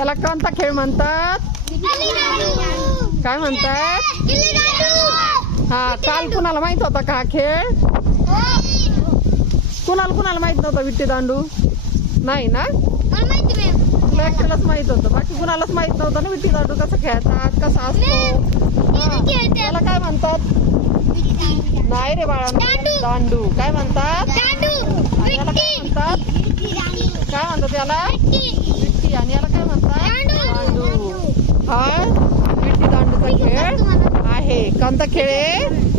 याला कोणता खेळ म्हणतात? काय म्हणतात? हा, काल कुणाला माहित होता का हा खेळ? कुणाला माहित नव्हता विट्टी दांडू? नाही ना, तुला एकट्यालाच माहित होतं, बाकी कुणालाच माहित नव्हतं ना विट्टी दांडू कसा खेळतात, कसा असतो. याला काय म्हणतात? नाही रे बाळा, दांडू. काय म्हणतात? याला काय म्हणतात? काय म्हणतात याला? विट्टी. आणि याला काय म्हणतात? दांडू. हा विट्टी दांडूचा खेळ आहे. कोणता खेळ आहे?